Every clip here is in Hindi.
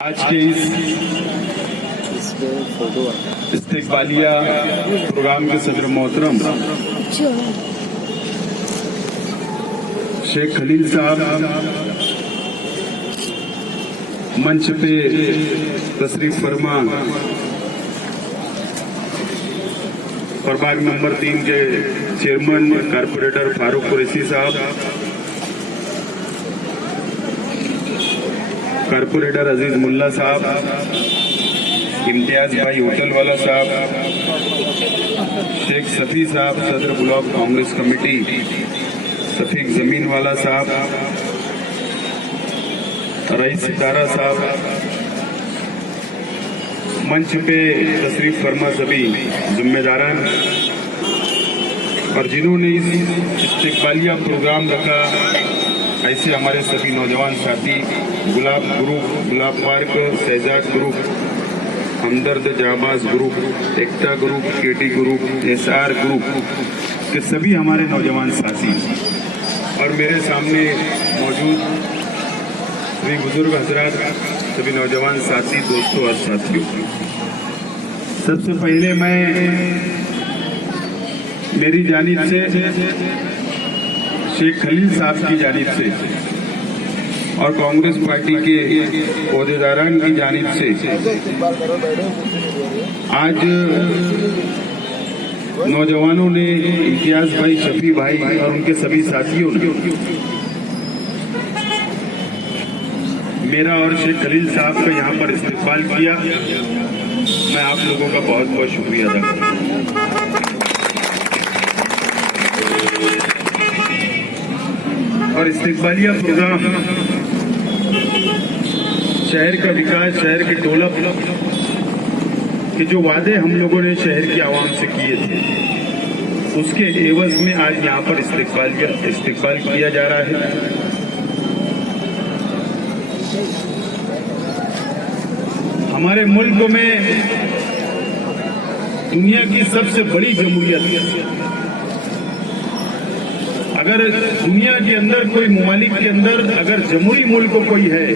आज के इस इस्तिकबालिया प्रोग्राम के सदर मोहतरम शेख खलील साहब मंच पे तशरीफ फरमा प्रभाग नंबर 3 के चेयरमैन कारपोरेटर फारूक कुरैशी साहब, कारपोरेटर अजीज मुल्ला साहब, इम्तियाज भाई होटल वाला साहब, शेख सफी साहब सदर ब्लॉक कांग्रेस कमेटी, सफीक जमीन वाला साहब, रईस सितारा साहब, मंच पे तशरीफ फरमा सभी जिम्मेदारान और जिन्होंने इस इस्तिकबालिया प्रोग्राम रखा, ऐसे हमारे सभी नौजवान साथी गुलाब ग्रुप, गुलाब पार्क, शहजाद ग्रुप, हमदर्द जाबाज ग्रुप, एकता ग्रुप, केटी ग्रुप, एसआर ग्रुप के सभी हमारे नौजवान साथी और मेरे सामने मौजूद सभी बुजुर्ग हजरात, सभी नौजवान साथी, दोस्तों और साथियों, सबसे पहले मैं मेरी जानिब से शेख खलील साहब की जानिब से और कांग्रेस पार्टी के ओहदेदारान की जानिब से आज नौजवानों ने, इम्तियाज भाई, शफी भाई और उनके सभी साथियों ने मेरा और शेख खलील साहब का यहाँ पर इस्तेमाल किया। मैं आप लोगों का बहुत बहुत शुक्रिया अदा करता हूँ। और इस्तिकबालिया प्रोग्राम शहर का विकास, शहर के डेवलप के जो वादे हम लोगों ने शहर की आवाम से किए थे, उसके एवज में आज यहाँ पर इस्तिकबाल किया जा रहा है। हमारे मुल्क में दुनिया की सबसे बड़ी जमहूरियत, अगर दुनिया के अंदर कोई ममालिक के अंदर अगर जमहूरी मुल्क कोई है,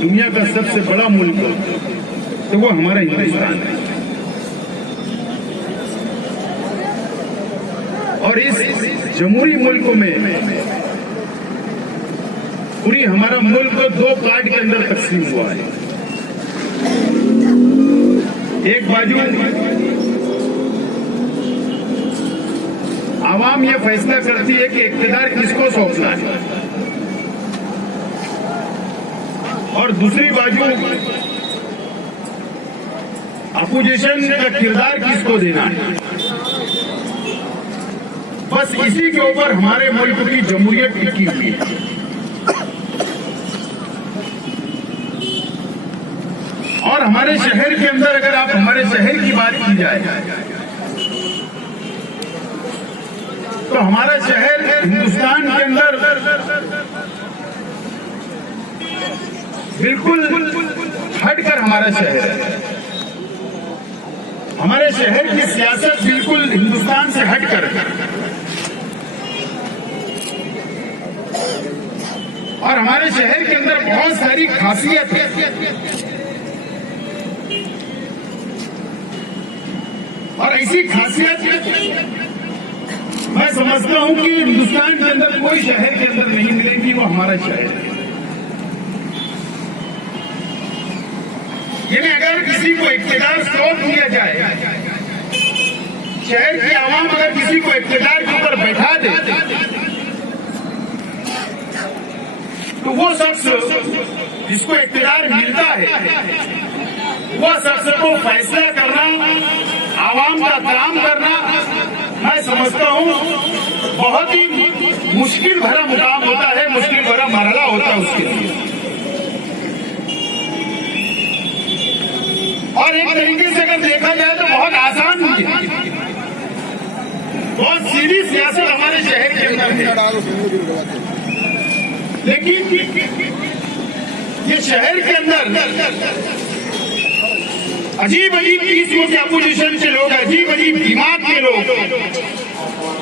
दुनिया का सबसे बड़ा मुल्क, तो वो हमारा हिंदुस्तान है। और इस जमहूरी मुल्क में पूरी हमारा मुल्क 2 पार्ट के अंदर तकसीम हुआ है। एक बाजू आवाम यह फैसला करती है कि इख्तियार किसको सौंपना है, और दूसरी बाजू अपोजिशन का किरदार किसको देना है। बस इसी के ऊपर हमारे मुल्क की जमहूरियत टिकी हुई है। और हमारे शहर के अंदर, अगर आप हमारे शहर की बात की जाए तो हमारा शहर हिंदुस्तान के अंदर बिल्कुल हटकर हमारा शहर है। हमारे शहर की सियासत बिल्कुल हिंदुस्तान से हटकर है। और हमारे शहर के अंदर बहुत सारी खासियत है, और ऐसी खासियत मैं समझता हूं कि हिंदुस्तान के अंदर कोई शहर के अंदर नहीं मिलेगी, वो हमारा शहर है। यानी अगर किसी को इख्तियार सौंप दिया जाए, शहर की आवाम अगर किसी को इख्तियार के ऊपर बैठा दे, तो वो शख्स जिसको इख्तियार मिलता है, वो शख्स को फैसला करना, आवाम का काम करना, मैं समझता हूं बहुत ही मुश्किल भरा मुकाम होता है, मुश्किल भरा मरहला होता है उसके लिए। और एक तरीके से अगर देखा जाए तो बहुत आसान भी है, बहुत सीधी सियासत हमारे शहर के अंदर है। लेकिन ये शहर के अंदर अजीब अजीब किस्म के अपोजिशन के लोग, अजीब अजीब दिमाग के लोग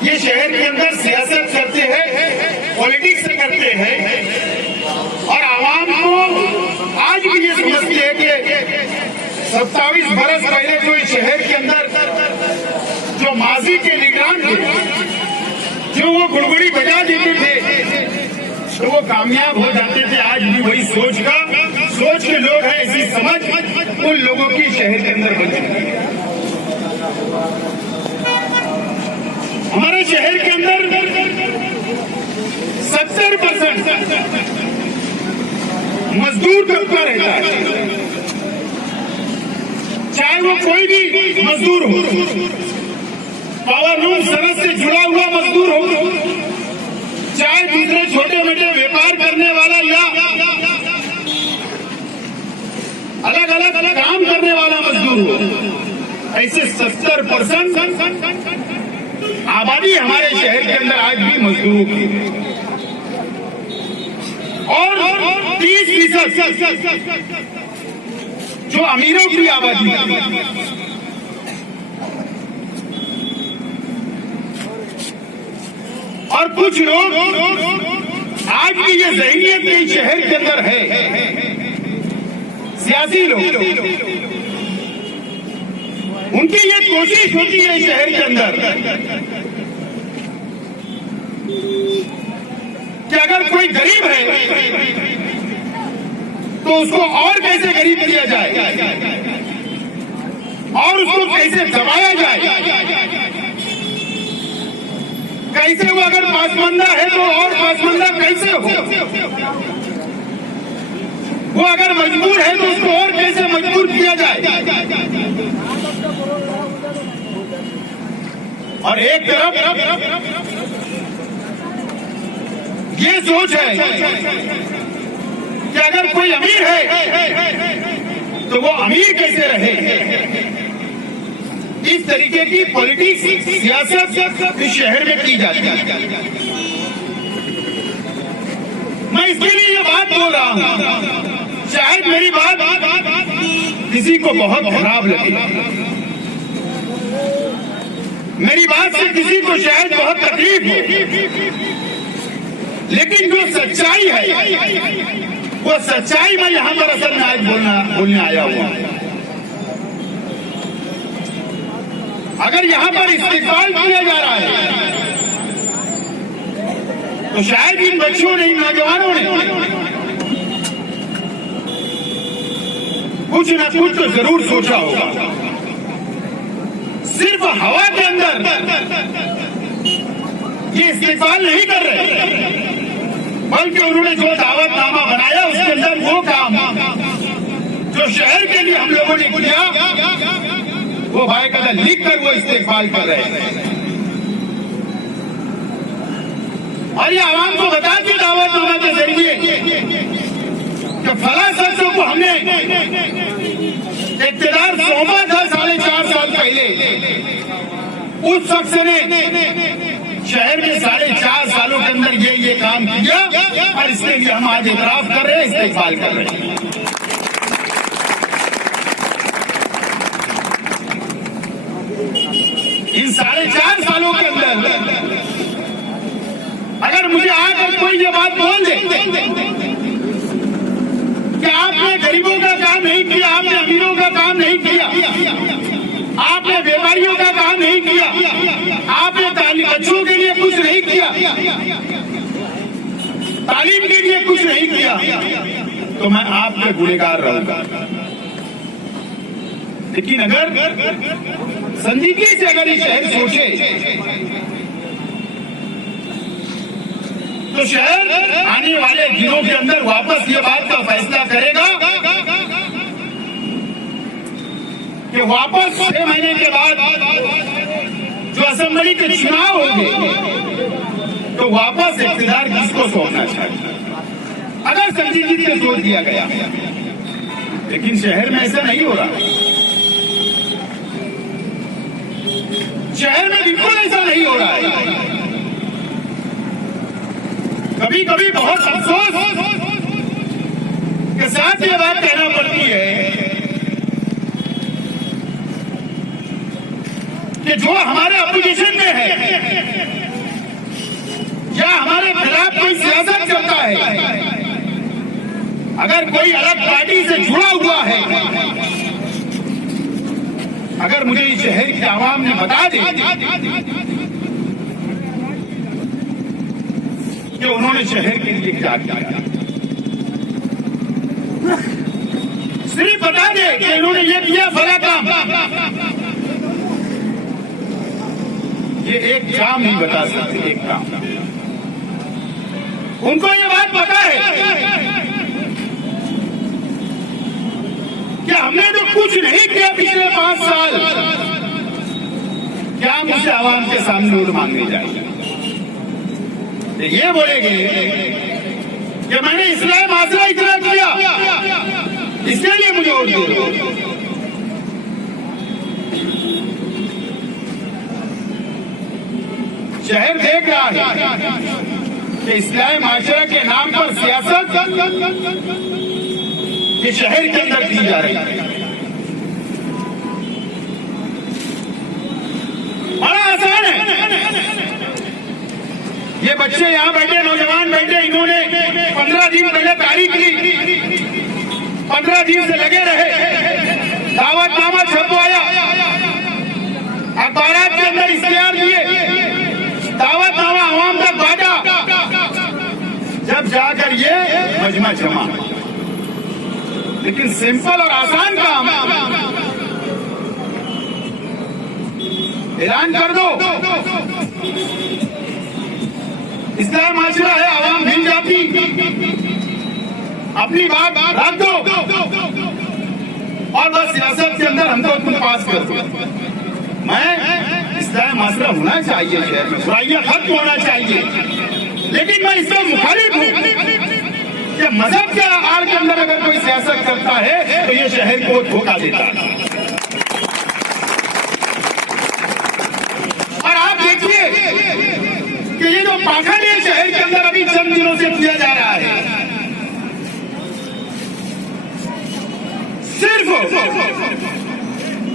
ये शहर के अंदर सियासत करते हैं, पॉलिटिक्स करते हैं, और आवाम को आज भी ये समझती है कि 27 बरस पहले जो इस शहर के अंदर जो माजी के निगरान थे, जो वो गुड़गुड़ी बजा देते थे तो वो कामयाब हो जाते थे। आज भी वही सोच के लोग हैं, ऐसी समझ उन लोगों की शहर के अंदर बन चुकी है। हमारे शहर के अंदर 70% मजदूर तबका रहता है, चाहे वो कोई भी मजदूर हो, पावरलूम सनत से जुड़ा हुआ मजदूर हो, चाहे दूसरे छोटे मोटे व्यापार करने वाला या अलग अलग काम करने वाला मजदूर हो। ऐसे 70% आबादी हमारे शहर के अंदर आज भी मजदूरों की है और 30% जो अमीरों की आबादी है। और कुछ लोग आज भी ये ज़हनियत के शहर के अंदर है, सियासी लोग, उनकी ये कोशिश होती है शहर के अंदर कि अगर कोई गरीब है तो उसको और कैसे गरीब किया जाए और उसको कैसे दबाया जाए, कैसे वो अगर पासमंदा है तो और पासमंदा कैसे हो, वो अगर मजबूर है तो उसको और कैसे मजबूर किया जाए। और एक तरफ ये सोच है कि अगर कोई अमीर है तो वो अमीर कैसे रहे। इस तरीके की पॉलिटिक्स, सियासत इस शहर में की जाती है। मैं इसके लिए ये बात बोल रहा हूं, शायद मेरी बात किसी को बहुत खराब लगे, मेरी बात से किसी को शायद बहुत तकलीफ हो, लेकिन जो सच्चाई है वो सच्चाई मैं यहां पर असल में आज बोलने आया हूं। अगर यहां पर इस्तेमाल किया जा रहा है तो शायद इन बच्चों ने, इन नौजवानों ने कुछ न कुछ तो जरूर सोचा होगा। सिर्फ हवा के अंदर ये इस्तेमाल नहीं कर रहे, बल्कि उन्होंने जो दावतनामा बनाया उसके अंदर वो काम जो शहर के लिए हम लोगों ने किया वो भाई का लिख कर वो इस्तेमाल कर रहे हैं। और ये आवाम को बता के दावतनामा के जरिए कि फला शख्सों को हमने इख्तियार सौंपा था 4.5 साल पहले, उस शख्स ने शहर में 4.5 सालों के अंदर ये काम किया और इसके लिए हम आज इतराफ कर रहे हैं, इस्तेमाल कर रहे हैं। इन 4.5 सालों के अंदर अगर मुझे आकर कोई ये बात बोल दे कि आपने गरीबों का काम नहीं किया, आपने अमीरों का काम नहीं किया, आपने व्यापारियों का काम नहीं किया, आपने बच्चों के लिए कुछ नहीं किया, तालीम के लिए कुछ नहीं किया, तो मैं आपके गुनहगार रहूंगा। लेकिन अगर संजीदगी से अगर ये शहर सोचे तो शहर आने वाले दिनों के अंदर वापस ये बात का फैसला करेगा कि वापस 6 महीने के बाद जो असेंबली के चुनाव होंगे तो वापस इख्तियार किसको सौंपना चाहिए, अगर संजीदगी से सोच दिया गया। लेकिन शहर में ऐसा नहीं हो रहा, शहर में बिल्कुल ऐसा नहीं हो रहा है। कभी कभी बहुत अफसोस के साथ ये बात कहना पड़ती है कि जो हमारे अपोजिशन में है या हमारे खिलाफ कोई सियासत करता है अगर कोई अलग पार्टी से जुड़ा हुआ है, अगर मुझे इस शहर के आवाम ने बता दे कि उन्होंने शहर के लिए क्या किया, सिर्फ बता दे कि इन्होंने ये किया फला काम, ये एक काम नहीं बता सकते, एक काम। उनको ये बात पता है कि हमने तो कुछ नहीं किया पिछले 5 साल, क्या मुझसे आवाम के सामने वोट मांगने जाएगा? ये बोलेंगे कि मैंने इस्लाम माजरा इतना किया, इसके लिए मुझे वोट दो। शहर देख रहा है कि इस्लाम माशरा के नाम पर सियासत ये शहर के अंदर की जा रही है। बड़ा आसान है, ये बच्चे यहाँ बैठे, नौजवान बैठे, इन्होंने 15 दिन पहले तारीख ली, 15 दिन से लगे रहे, दावतनामा छपवाया, अखबारात के अंदर इश्तिहार दिए, दावतनामा आवाम तक बांटा, जब जाकर ये मजमा जमा। लेकिन सिंपल और आसान काम ऐलान कर दो, इस्लाम माशरा है, आवाम मिल जाती, अपनी बात रख दो और बस सियासत के अंदर हमको तुम पास कर दो। मैं इस्लाम माशरा होना चाहिए शहर में, बुराइयां खत्म होना चाहिए, लेकिन मैं इसका मुखालिफ हूं कि मजहब के आड़ के अंदर अगर कोई सियासत करता है तो ये शहर को धोखा देता है। और आप देखिए कि ये जो पाखंड है शहर के अंदर अभी चंद दिनों से किया जा रहा है, सिर्फ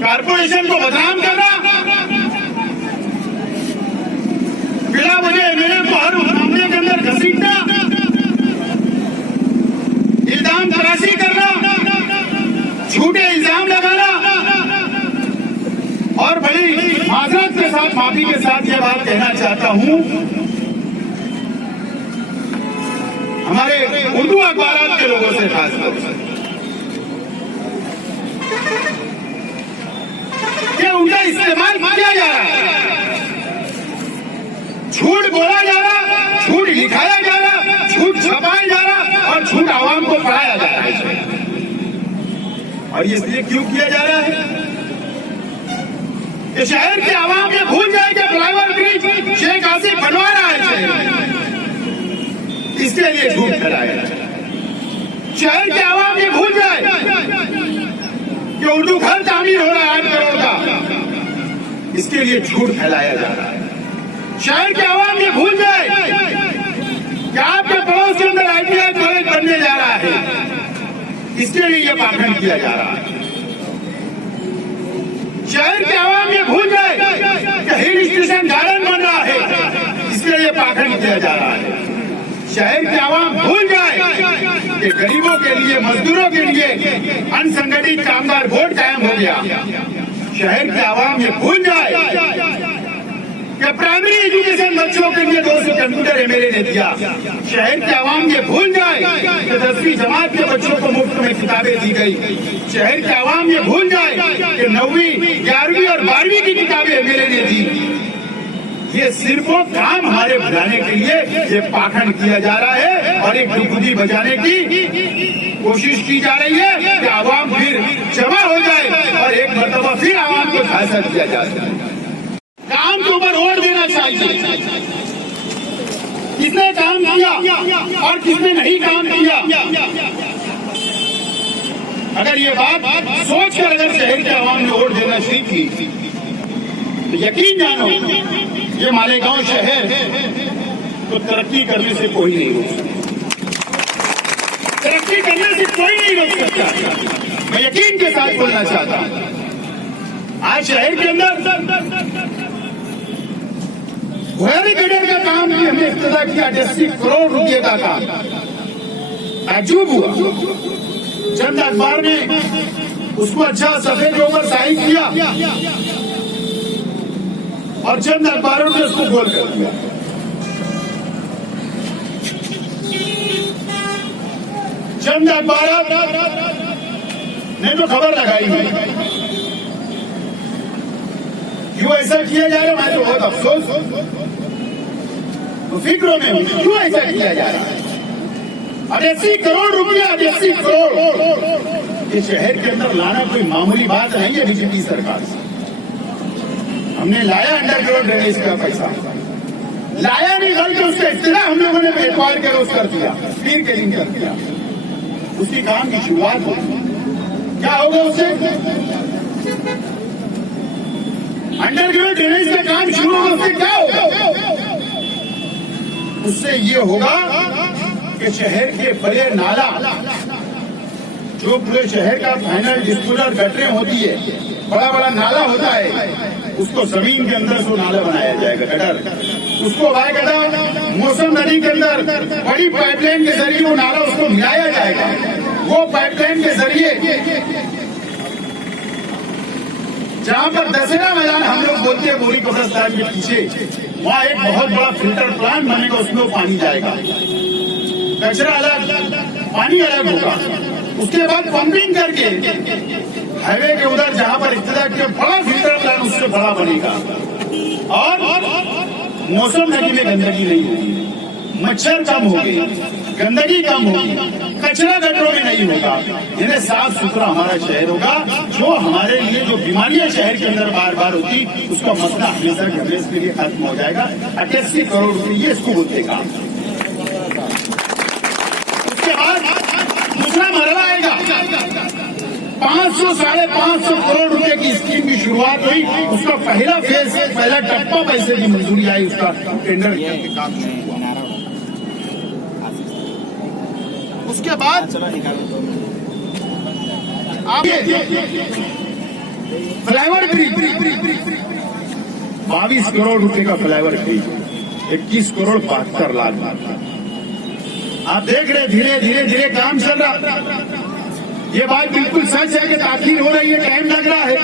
कारपोरेशन को बदनाम करना, बिना मुझे एमएलए को हर मामले के अंदर घसीटना, इल्जाम तराशी करना, झूठे इल्जाम लगाना और बड़ी माजरत के साथ, माफी के साथ ये बात कहना चाहता हूं, हमारे उर्दू अखबारात के लोगों से खासतौर से, कि उनका इस्तेमाल किया जा रहा है, झूठ बोला जा रहा, झूठ लिखाया जा रहा, झूठ छपाया जा रहा और झूठ आवाम को पढ़ाया जा रहा है। और ये इसलिए क्यों किया जा रहा है कि शहर के आवाम ये भूल जाए कि फ्लाईओवर ब्रिज शेख आसिफ बनवा रहा है शहर में, इसके लिए झूठ फैलाया जाए। शहर के आवाम ये भूल जाए कि उर्दू घर तामीर हो रहा है 8 करोड़ का, इसके लिए झूठ फैलाया जा रहा है। शहर के आवाम ये भूल जाए कि आपके पड़ोस के अंदर ITI कॉलेज बनने जा रहा है, इसके लिए ये पाखंड किया जा रहा है। शहर के आवाम ये भूल जाए कि हिल स्टेशन गार्डन बन रहा है, इसके लिए पाखंड किया जा रहा है। शहर के आवाम भूल जाए कि गरीबों के लिए, मजदूरों के लिए अनसंगठित कामगार बोर्ड कायम हो गया। शहर के आवाम ये भूल जाए कि प्राइमरी एजुकेशन बच्चों के लिए 200 कंप्यूटर एमएलए ने दिया। शहर के आवाम ये भूल जाए कि 10वीं जमात के बच्चों को मुफ्त में किताबें दी गई। शहर के आवाम ये भूल जाए कि 9वीं, 11वीं और 12वीं की किताबें एमएलए ने दी। ये सिर्फ काम हमारे भुलाने के लिए ये पाखंड किया जा रहा है और एक दुखुदी बजाने की कोशिश की जा रही है कि आवाम फिर जमा हो जाए और एक मरतबा फिर आवाम को झांसा दिया जा सके। काम के ऊपर वोट देना चाहिए, किसने काम किया और किसने नहीं काम किया। अगर ये बात सोचकर अगर शहर के आवाम ने वोट देना सीखी तो यकीन जानो ये मालेगांव शहर तो तरक्की करने से कोई नहीं रोक सकता, तरक्की करने से कोई नहीं रोक सकता। मैं यकीन के साथ बोलना चाहता हूं, आज शहर के अंदर वेरी गटर का काम भी हमने इब्तिदा किया, 80 करोड़ रुपये का काम। ताज्जुब हुआ। चंद अखबार ने उसको अच्छा सफेद के ऊपर शाही किया और चंद अखबारों ने उसको गोल कर दिया। चंद अखबार ने तो खबर लगाई नहीं। क्यों ऐसा किया जा रहा है, मैं तो बहुत अफसोस तो फिक्रों में हूं, क्यों ऐसा किया जा रहा है। 88 करोड़ रुपया, 88 करोड़ ये शहर के अंदर लाना कोई मामूली बात नहीं है। बीजेपी सरकार से हमने लाया अंडरग्राउंड ड्रेनेज का पैसा, लाया नहीं बल्कि उसका इतना हम लोगों ने एफआईआर के रोज कर दिया, फिर कैलिंग कर दिया। उसी काम की शुरुआत हो, क्या होगा उससे? अंडरग्राउंड ड्रेनेज का काम शुरू होगा, उससे क्या होगा? उससे ये होगा कि शहर के बड़े नाला, जो पूरे शहर का फाइनल डिस्पोजल गटरें होती है, बड़ा बड़ा नाला होता है, उसको जमीन के अंदर से नाला बनाया जाएगा, गटर। उसको बाकायदा मौसम नदी के अंदर बड़ी पाइपलाइन के जरिए वो नाला उसको मिलाया जाएगा। वो पाइपलाइन के जरिए जहां पर दशहरा मैदान हम लोग बोलते हैं बोरी कब्रिस्तान के पीछे, वहां एक बहुत बड़ा फिल्टर प्लांट बनेगा, उसमें पानी जाएगा, कचरा अलग, पानी अलग होगा। उसके बाद पंपिंग करके हाईवे के उधर जहां पर इतना के बड़ा फिल्टर प्लांट उससे बड़ा बनेगा और मौसम नदी में गंदगी नहीं होगी, मच्छर कम होंगे, गंदगी कम होगी, कचरा गटरों में नहीं होगा, यानी साफ सुथरा हमारा शहर होगा। जो हमारे लिए जो बीमारियां शहर के अंदर बार बार होती, उसका मसला हमेशा के हमेशा के लिए खत्म हो जाएगा। 88 करोड़ रुपये ये इसको बोलते काम। उसके बाद दूसरा मरला आएगा, 500 साढ़े 500 करोड़ रुपए की स्कीम की शुरुआत हुई। उसका पहला फेज, पहला टप्पा पैसे की मंजूरी आई, उसका टेंडर काम शुरू हुआ। उसके बाद फ्लाईओवर ब्रिज, 22 करोड़ रुपए का फ्लाईओवर ब्रिज, 21 करोड़ 72 लाख। आप देख रहे धीरे धीरे धीरे काम चल रहा। ये बात बिल्कुल सच है कि ताखीर हो रही है, टाइम लग रहा है,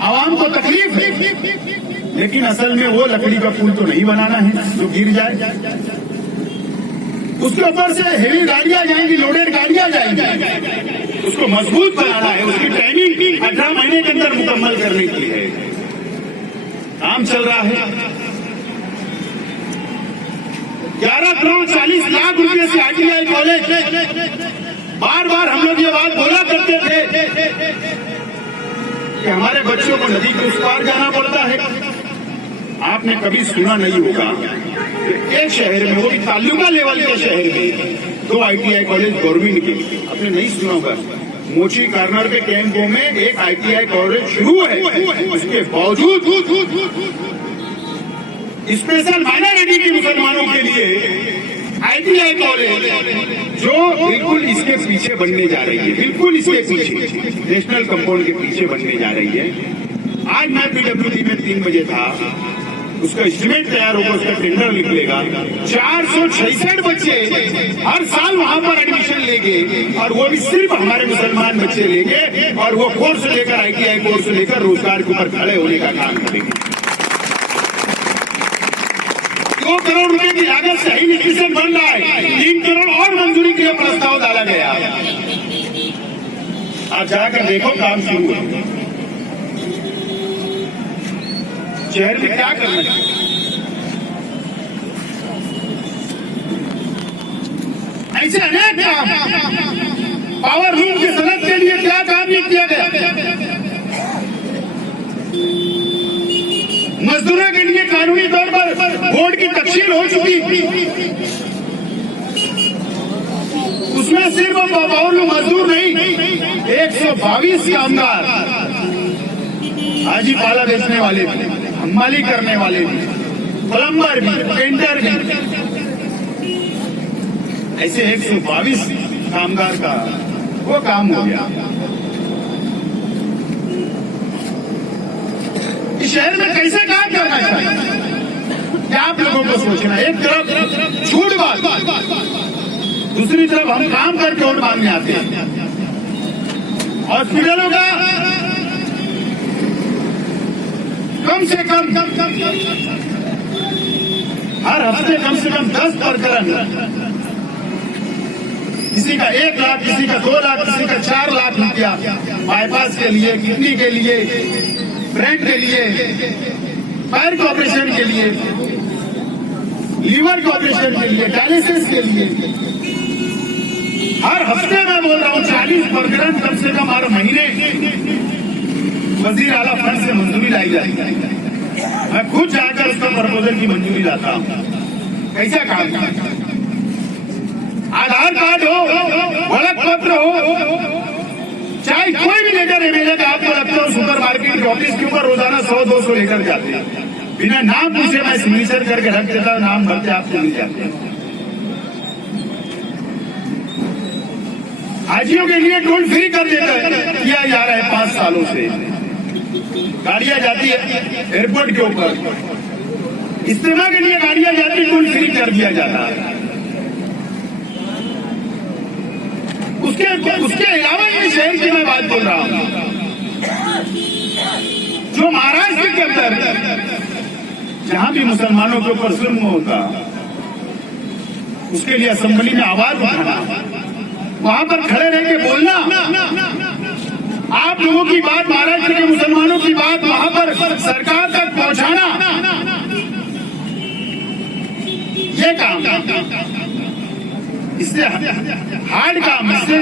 आवाम को तकलीफ है, लेकिन असल में वो लकड़ी का पुल तो नहीं बनाना है जो गिर जाए। उसके ऊपर से हेवी गाड़ियां जाएंगी, लोडेड गाड़ियां जाएंगी, उसको मजबूत बनाना है। उसकी ट्रेनिंग 18 महीने के अंदर मुकम्मल करने की है। काम चल रहा है। 11 करोड़ 40 लाख रुपए से ITI कॉलेज, बार बार हम लोग ये बात बोला करते थे कि हमारे बच्चों को नदी के उस पार जाना पड़ता है। आपने कभी सुना नहीं होगा एक शहर में, वो भी तालुका लेवल के शहर में, 2 ITI कॉलेज गवर्नमेंट के, आपने नहीं सुना होगा। मोची कार्नर के कैंपों में एक ITI कॉलेज शुरू है, उसके बावजूद स्पेशल माइनॉरिटी के मुसलमानों के लिए ITI कॉलेज जो बिल्कुल इसके पीछे बनने जा रही है, बिल्कुल इसके पीछे, नेशनल कंपाउंड के पीछे बनने जा रही है। आज मैं PWD में 3 बजे था, उसका एस्टिमेट तैयार होगा, उसका टेंडर निकलेगा। 466 बच्चे हर साल वहां पर एडमिशन लेंगे, और वो भी सिर्फ हमारे मुसलमान बच्चे लेंगे, और वो कोर्स लेकर ITI कोर्स लेकर रोजगार के ऊपर खड़े होने का काम करेंगे। 2 करोड़ रुपए की लागत से हाई स्टेशन बन रहा है, 3 करोड़ और मंजूरी के लिए प्रस्ताव डाला गया। आप जाकर देखो, काम शुरू है। शहर में क्या करना चाहिए? ऐसे अनेक काम, पावर लूम की सनद के लिए क्या काम नहीं किया गया, मजदूरों के लिए कानूनी तौर पर बोर्ड की तफसील हो चुकी, उसमें सिर्फ पावर लूम मजदूर नहीं, 122 कामगार, हाजी पाला बेचने वाले भी, हमाली करने वाले भी, प्लम्बर भी, पेंटर भी, ऐसे 122 कामगार का वो काम हो गया। इस शहर में कैसे काम करना चाहिए, क्या आप लोगों को सोचना। एक तरफ झूठ बात, दूसरी तरफ हम काम करके वोट मांगने आते हैं। हॉस्पिटलों का कम से कम हर हफ्ते कम से कम 10 प्रकरण, किसी का 1 लाख, किसी का 2 लाख, किसी का 4 लाख रुपया बाईपास के लिए, किडनी के लिए, ब्रेन के लिए, पैर के ऑपरेशन के लिए, लीवर के ऑपरेशन के लिए, डायलिसिस के लिए हर हफ्ते में बोल रहा हूँ 40 प्रकरण कम से कम हर महीने वजीर आला फंड से मंजूरी लाई जाती है। मैं खुद जाकर उसका प्रपोजल की मंजूरी लाता हूँ। कैसा काम? आधार कार्ड हो, वलक पत्र हो, चाहे कोई भी लेटर एमएलए का आपको लगता हो सुपर मार्केट के ऑफिस के ऊपर रोजाना 100-200 लेटर जाते हैं, बिना नाम पूछे मैं सिग्नेचर करके रख देता हूँ, नाम भरते आपको मिल जाते हैं। हाजियों के लिए टोल फ्री कर देता है, किया जा रहा है 5 सालों से। गाड़ियां जाती है एयरपोर्ट के ऊपर, इस्तेमाल के लिए गाड़ियां जाती, टोल फ्री कर दिया जाता है। उसके अलावा ये शहर की मैं बात बोल रहा हूं, जो महाराष्ट्र के अंदर जहां भी मुसलमानों के ऊपर जुल्म होता, उसके लिए असेंबली में आवाज उठाना, वहां पर खड़े रह के बोलना, आप लोगों की बात, महाराष्ट्र के मुसलमानों की बात वहां पर सरकार तक पहुंचाना, ये काम, इससे हार्ड काम, इससे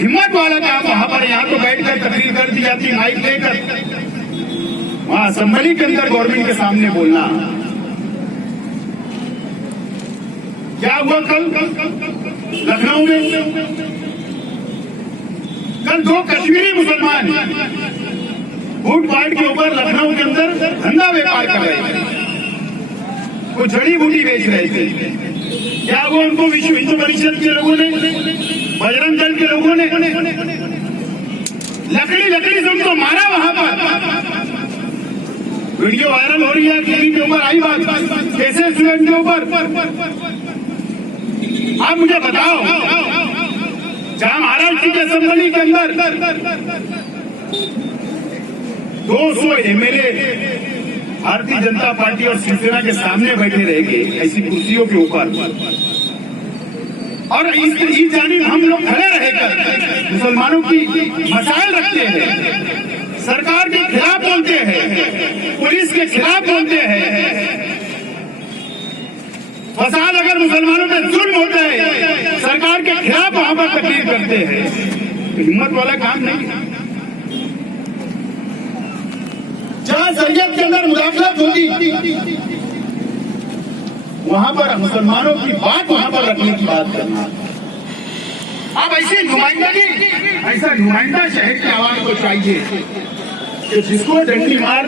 हिम्मत वाला काम वहां पर, यहाँ तो बैठकर तकरीर कर दी जाती माइक लेकर, वहां असेंबली के अंदर गवर्नमेंट के सामने बोलना। क्या हुआ कल लखनऊ में? कल 2 कश्मीरी मुसलमान फुटपाथ के ऊपर लखनऊ के अंदर धंधा व्यापार कर रहे थे, वो जड़ी बूटी बेच रहे थे। क्या वो उनको विश्व हिंदू परिषद के लोगों ने, बजरंग दल के लोगों ने लकड़ी से उनको मारा वहां पर। वीडियो वायरल हो रही है, टीवी के ऊपर आई बात, कैसे स्टूडेंट के ऊपर। आप मुझे बताओ, जहां महाराष्ट्र की असेंबली के अंदर 200 एमएलए भारतीय जनता पार्टी और शिवसेना के सामने बैठे रहेंगे ऐसी कुर्सियों के ऊपर, और इस जानिब हम लोग खड़े रहकर मुसलमानों की मसाइल रखते हैं, सरकार के खिलाफ बोलते हैं, पुलिस के खिलाफ बोलते हैं। फसाद अगर मुसलमानों पे जुल्म होता है, सरकार के खिलाफ वहां पर तकरीर करते हैं, तो हिम्मत वाला काम नहीं। जहां शरीयत के अंदर मुदाखलत होगी, वहां पर मुसलमानों की बात वहां पर रखने की बात करना। अब ऐसी नुमाइंदगी, ऐसा नुमाइंदा शहर की आवाज को चाहिए कि जिसको डंडी मार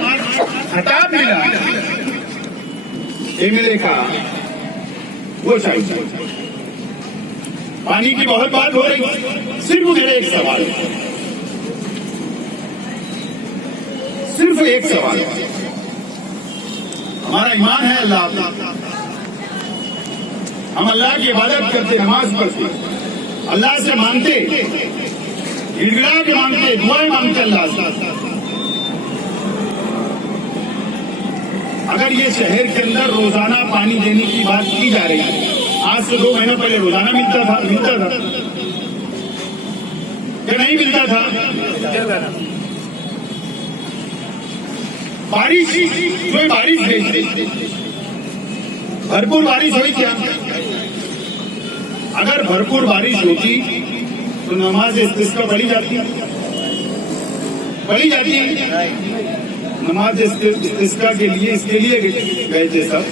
खिताब मिला एमएलए का, वो चाहिए। पानी की बहुत बात हो रही, सिर्फ मेरा एक सवाल है, सिर्फ एक सवाल। हमारा ईमान है अल्लाह, हम अल्लाह की इबादत करते, नमाज पढ़ते, अल्लाह से मांगते, गिड़गिड़ा के मांगते, दुआएं मांगते अल्लाह से। अगर ये शहर के अंदर रोजाना पानी देने की बात की जा रही है, आज से 2 महीने पहले रोजाना मिलता था या नहीं मिलता था? बारिश, कोई बारिश नहीं, भरपूर बारिश हुई क्या? अगर भरपूर बारिश होती तो नमाज इस्तिस्का पढ़ी जाती है, नमाज इस्तिस्का के लिए, इसके लिए गए थे सब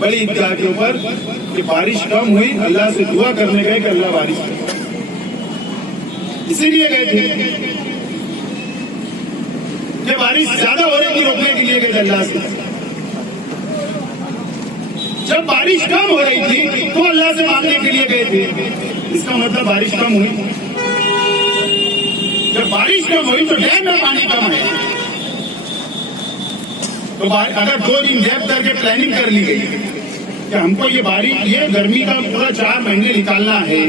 बड़ी ईदगाह के ऊपर कि बारिश कम हुई, अल्लाह से दुआ करने गए कि अल्लाह बारिश करे, इसीलिए गए थे कि बारिश ज्यादा होने की रोकने के लिए गए थे अल्लाह से। जब बारिश कम हो रही थी तो अल्लाह से मांगने के लिए गए थे, इसका मतलब बारिश कम हुई। जब बारिश कम हुई तो डैम में पानी कम है, तो अगर 2 दिन गैप करके प्लानिंग कर ली गई कि हमको ये गर्मी का पूरा 4 महीने निकालना है,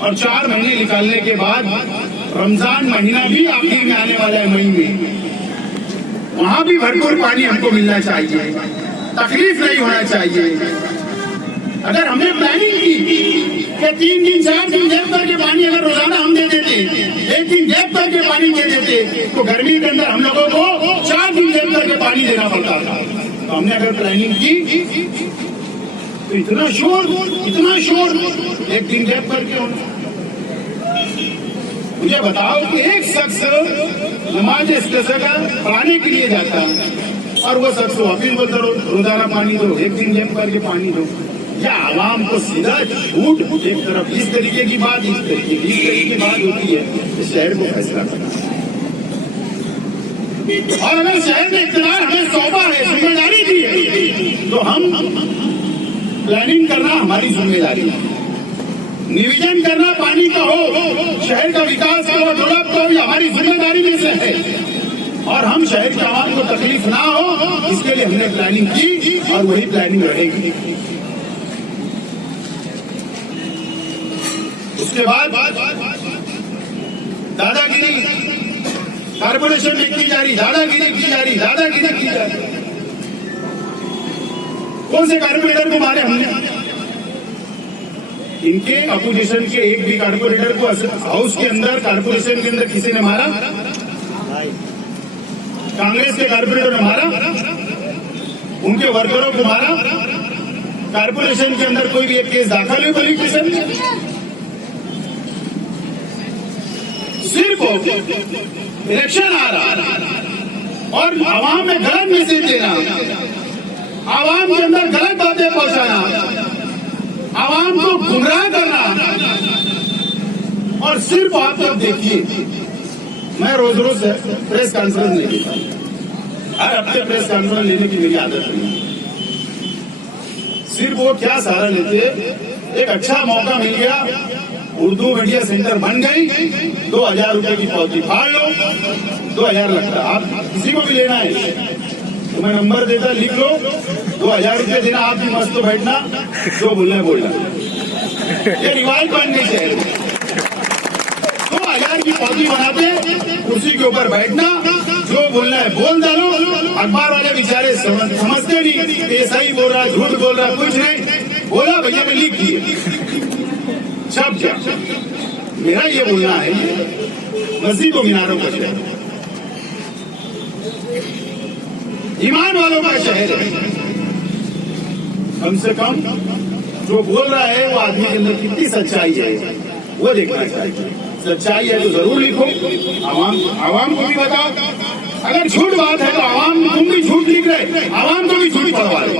और 4 महीने निकालने के बाद रमजान महीना भी आखिर में आने वाला है मई में, वहां भी भरपूर पानी हमको मिलना चाहिए, तकलीफ नहीं होना चाहिए। अगर हमने प्लानिंग की कि 3 दिन 4 दिन गैप करके पानी अगर रोजाना हम दे देते, 1 दिन गैप करके पानी दे देते, तो गर्मी के अंदर हम लोगों को 4 दिन गैप करके पानी देना पड़ता था। तो हमने अगर प्लानिंग की तो इतना शोर 1 दिन गैप करके होना। मुझे बताओ कि एक शख्स नमाज इस्तिस्का पढ़ाने के लिए जाता है और वो शख्स वापिस बोलता रोजाना पानी दो, 1 दिन गैप करके पानी दो। या आवाम को सीधा झूठ, एक तरफ इस तरीके की बात, इस तरीके की बात होती है, इस शहर को फैसला करना। और अगर शहर ने इख्तियार हमें सौंपा है, जिम्मेदारी दी है, तो हम प्लानिंग करना हमारी जिम्मेदारी है। नियोजन करना पानी का हो, शहर का विकास का हो, डेवलप का हो, ये हमारी जिम्मेदारी में से है। और हम शहर के आवाम को तकलीफ ना हो, इसके लिए हमने प्लानिंग की और वही प्लानिंग रहेगी। उसके बाद दादागिरी कारपोरेशन में की जा रही, दादागिरी की जा रही। कौन से कारपोरेटर को मारे हमने? इनके अपोजिशन के एक भी कारपोरेटर को हाउस के अंदर, कारपोरेशन के अंदर किसी ने मारा? कांग्रेस के कारपोरेटर ने मारा, उनके वर्करों को मारा। कारपोरेशन के अंदर कोई भी एक केस दाखिल हुई पुलिस स्टेशन में? सिर्फ इलेक्शन आ रहा और आवाम में गलत मैसेज देना, आवाम के अंदर गलत बातें पहुंचाना, आवाम को गुमराह करना। और सिर्फ आप जब देखिए, मैं रोज प्रेस कॉन्फ्रेंस नहीं लेता, हर हफ्ते प्रेस कॉन्फ्रेंस लेने की मेरी आदत नहीं। सिर्फ वो क्या सहारा लेते, एक अच्छा मौका मिल गया, उर्दू मीडिया सेंटर बन गई, 2000 रुपए की पौधी फाड़ लो, 2000 लगता। आप किसी को भी लेना है तो मैं नंबर देता, लिख लो, 2000 रुपए देना, आप भी मस्त बैठना, जो बोलना है बोलना। ये रिवाज बन गई शहर में। 2000 की पौधी बनाते, कुर्सी के ऊपर बैठना, जो बोलना है बोल डालो। अखबार वाले बेचारे समझते नहीं, ये सही बोल रहा है, झूठ बोल रहा है, कुछ नहीं बोला, भैया ने लिख दिए, छप जा। मेरा ये बोलना है, मस्जिद व मीनारों का शहर, ईमान वालों का शहर है। कम से कम जो बोल रहा है वो आदमी के अंदर कितनी सच्चाई है वो देखना चाहिए। सच्चाई है तो जरूर लिखो, आवाम को भी बताओ। अगर झूठ बात है तो आवाम, तुम भी झूठ लिख रहे, आवाम को भी झूठ पढ़वा रहे।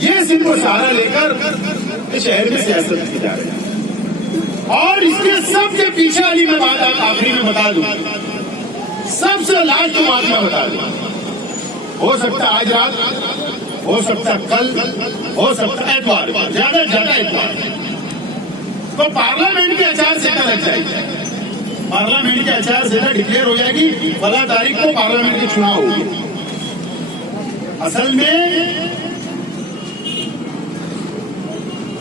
ये सिर्फ सहारा लेकर शहर में सियासत की जा रही है। और इसके सबसे पीछे वाली मैं बात आखिरी में बता दूं, सबसे लास्ट बात मैं बता दूं, हो सकता आज रात, हो सकता कल, हो सकता एतवार, ज्यादा से ज्यादा एतवार, तो पार्लियामेंट की आचार संहिता लग जाएगी। पार्लियामेंट की आचार संहिता डिक्लेयर हो जाएगी, 15 तारीख को पार्लियामेंट के चुनाव होंगे। असल में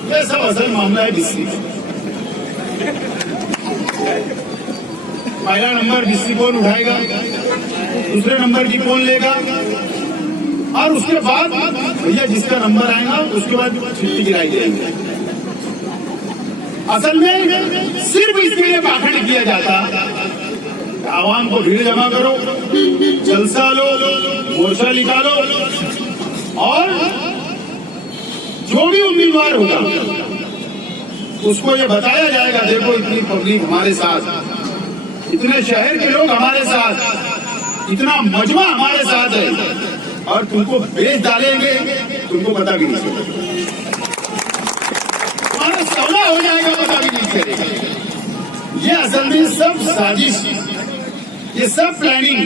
ये सब असल मामला है बीसी। पहला नंबर बीसी कौन उठाएगा, दूसरे नंबर की कौन लेगा, और उसके बाद भैया जिसका नंबर आएगा उसके बाद छुट्टी गिराई जाएगी। असल में सिर्फ इसके लिए पाखंड किया जाता, आवाम को भीड़ जमा करो, जलसा लो, मोर्चा निकालो, और जो भी उम्मीदवार होगा उसको ये बताया जाएगा, देखो इतनी पब्लिक हमारे साथ, इतने शहर के लोग हमारे साथ, इतना मजमा हमारे साथ है, और तुमको बेच डालेंगे, तुमको पता भी नहीं चलेगा, तुम्हारा सौदा हो जाएगा, पता भी नहीं चलेगा। ये असल में सब साजिश, ये सब प्लानिंग,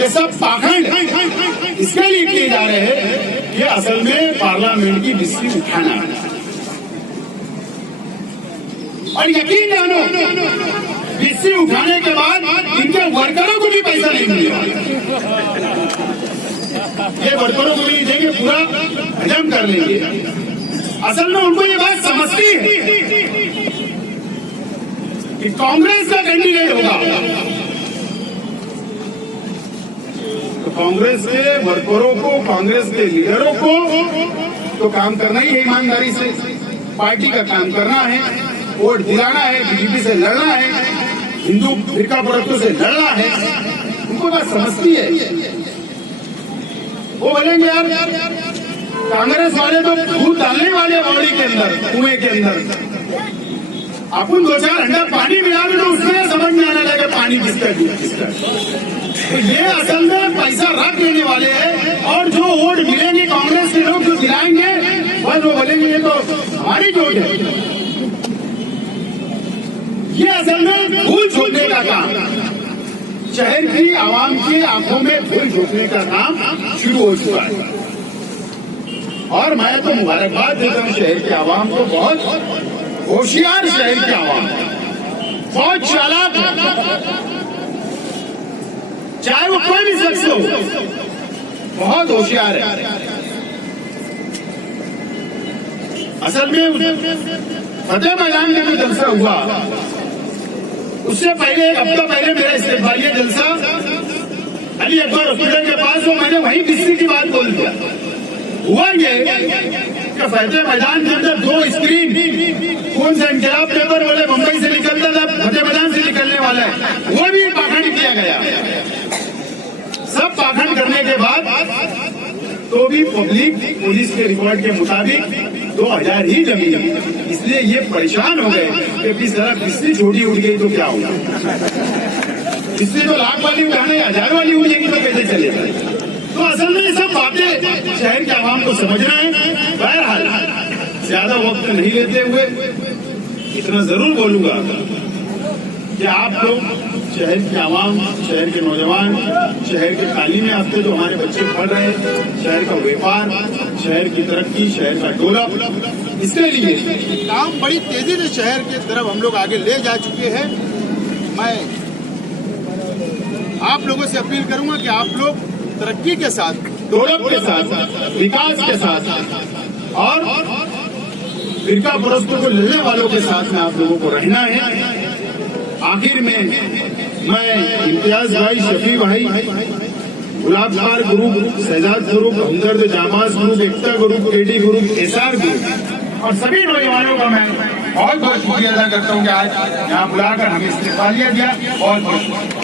ये सब पाखंड इसके लिए किए जा रहे हैं। ये असल में पार्लियामेंट की बिस्सी उठाना है। और यकीन जानो, बिस्सी उठाने के बाद इनके वर्करों को भी पैसा नहीं मिलेगा। ये वर्करों को भी नहीं देंगे, पूरा हजम कर लेंगे। असल में उनको ये बात समझती है कि कांग्रेस का कैंडिडेट होगा तो कांग्रेस के वर्करों को, कांग्रेस के लीडरों को तो काम करना ही है, ईमानदारी से पार्टी का काम करना है, वोट दिलाना है, बीजेपी से लड़ना है, हिंदू फिरका परस्तों से लड़ना है। उनको बात समझती है। वो बोलेंगे यार कांग्रेस वाले तो दूध डालने वाले बॉडी के अंदर, कुएं के अंदर अपन 2-4 घंटा पानी मिला भी तो उसमें समझ में आने लगे पानी किसका दूध किसका। तो ये असल में पैसा रख लेने वाले हैं और जो वोट मिलेंगे कांग्रेस के लोग जो दिलाएंगे बस वो बोलेंगे ये तो हमारी वोट है। ये असल में फूल झोंकने का काम, शहर की आवाम की आंखों में फूल झोंकने का काम शुरू हो चुका है। और मैं तो मुबारकबाद देता हूँ शहर की आवाम को, बहुत होशियार शहर की आवाम, बहुत चालाक, चाहे वो कोई भी शख्स हो, बहुत होशियार है। असल में फतेह मैदान में जो जलसा हुआ उससे पहले एक हफ्ता पहले मेरा इस्तेमालिया जलसा अली अकबर हॉस्पिटल के पास हो, मैंने वहीं बिस्ती की बात बोल दिया। हुआ ये कि फतेह मैदान के अंदर 2 स्क्रीन कौन सा इनकलाब पेपर बोले मुंबई से निकलता था, फतेह मैदान से निकलने वाला है, वो भी पाखंड किया गया। सब पाखंड करने के बाद तो भी पब्लिक पुलिस के रिकॉर्ड के मुताबिक 2000 ही जमी। इसलिए ये परेशान हो गए कि किस तरह बिस्ती छोटी उठ गई तो क्या होगा, बिस्ती तो लाख वाली उठाने 1000 वाली उड़ जाएगी तो कैसे चलेगा। तो असल में ये सब बातें शहर के आवाम को समझना है। बहरहाल ज्यादा वक्त नहीं लेते हुए इतना जरूर बोलूंगा कि आप लोग शहर के आवाम, शहर के नौजवान, शहर के तालीम याफ्ते जो हमारे बच्चे पढ़ रहे हैं, शहर का व्यापार, शहर की तरक्की, शहर का डेवलप, इसके लिए काम बड़ी तेजी से शहर के तरफ हम लोग आगे ले जा चुके हैं। मैं आप लोगों से अपील करूंगा कि आप लोग तरक्की के साथ, डेवलप के साथ, विकास के साथ और फिरका परस्तों को लड़ने वालों के साथ में आप लोगों को रहना है। आखिर में मैं इम्तियाज भाई, शफी भाई, गुलाब खार ग्रुप, शहजाद ग्रुप, हमदर्द जामाज group, Ekta group, KD group, SR group और सभी नौजवानों का मैं बहुत बहुत शुक्रिया अदा करता हूँ कि आज यहाँ बुलाकर हमें इस्तीफा दिया गया। बहुत बहुत